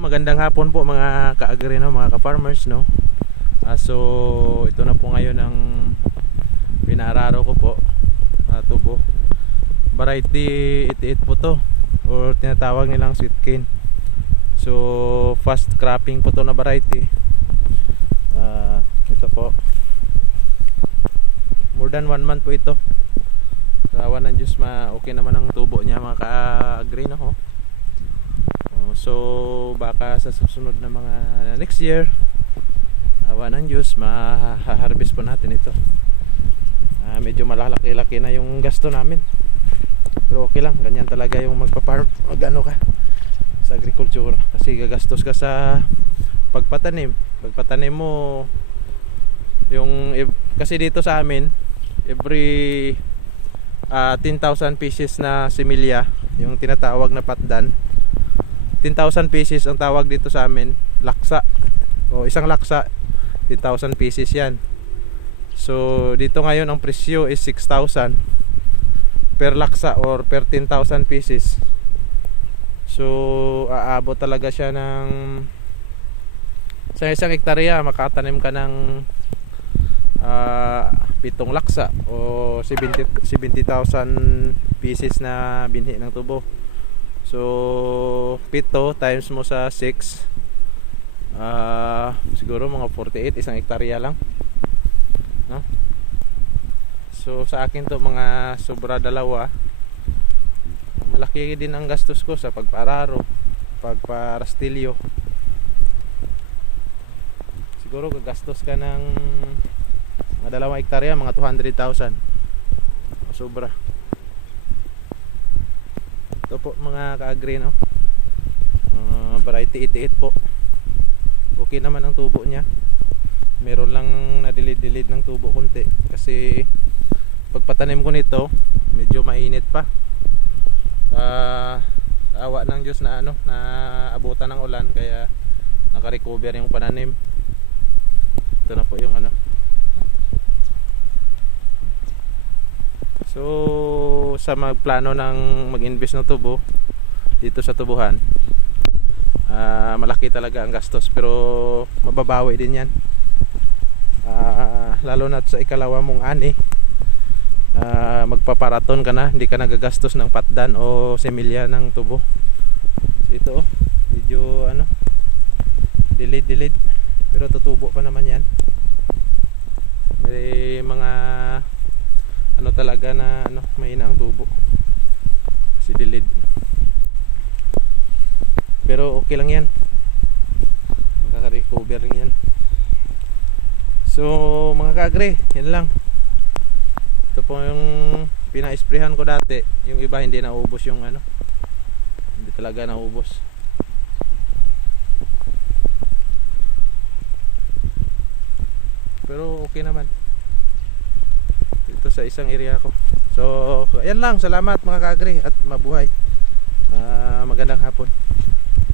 Magandang hapon po mga ka-agri, no, mga ka-farmers, no. So ito na po ngayon ang pinararo ko po, tubo. Variety 88 po to, or tinatawag nilang sweet cane. So fast cropping po to na variety. Ito po, more than 1 month po ito. Awa ng Diyos, okay naman ang tubo niya mga ka-agri, no. So baka sa susunod na mga next year, awa ng Diyos, ma-harvest po natin ito. Medyo malalaki-laki na yung gasto namin, pero okay lang, ganyan talaga yung magpa-farm, mag-ano ka sa agriculture, kasi gagastos ka sa pagpatanim mo yung, kasi dito sa amin every 10,000 pieces na similya, yung tinatawag na patdan, 10,000 pieces ang tawag dito sa amin, laksa, o isang laksa 10,000 pieces yan. So dito ngayon ang presyo is 6,000 per laksa or per 10,000 pieces. So aabot talaga siya ng, sa isang hektarya makatanim ka ng 7 laksa o 70,000 pieces na binhi ng tubo. So 7 times mo sa 6, siguro mga 48, isang hektarya lang, no? So sa akin to mga sobra dalawa, malaki din ang gastos ko sa pagpararo, pagparastilyo. Siguro gagastos ka ng mga 2 hektarya, mga 200,000 sobra. Ito po mga ka-agri, no, variety 88 po. Okay naman ang tubo niya, meron lang nadilid-dilid ng tubo konti, kasi pagpatanim ko nito medyo mainit pa. Awa ng Diyos na na abutan ng ulan, kaya naka-recover yung pananim. Ito na po yung So sa magplano ng mag-invest ng tubo dito sa tubuhan, malaki talaga ang gastos, pero mababawi din yan. Lalo na sa ikalawa mong ani, magpaparaton ka na, hindi ka nagagastos ng patdan o semilya ng tubo. So ito medyo dilid, pero tutubo pa naman yan. May mga talaga na mahina ang tubo, si dilid, pero okay lang yan, makaka-recover rin yan. So mga ka-agri, yan lang. Ito po yung pina-sprayhan ko dati, yung iba hindi naubos yung hindi talaga naubos. Pero okay naman ito sa isang area ko. So ayan lang, salamat mga ka-agri at mabuhay. Magandang hapon.